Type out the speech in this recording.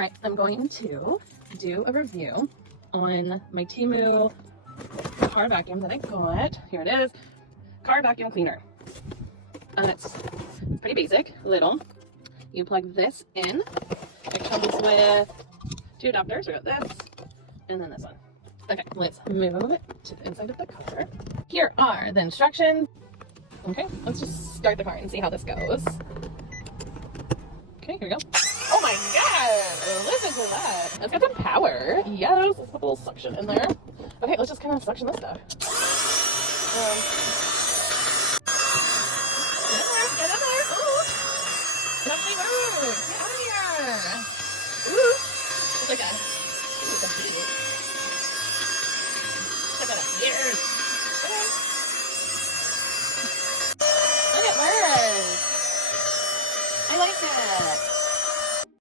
All right, I'm going to do a review on my TEMU car vacuum that I got. Here it is, car vacuum cleaner. It's pretty basic, little. You plug this in. It comes with 2 adapters. We got this and then this one. Okay, let's move it to the inside of the car. Here are the instructions. Okay, let's just start the car and see how this goes. Okay, here we go. Oh my god! Listen to that. It's got some power. Yes, let's put a little suction in there. Okay, let's just kind of suction this stuff. Get in there! Get in there! Ooh! It actually moves! Get out of here!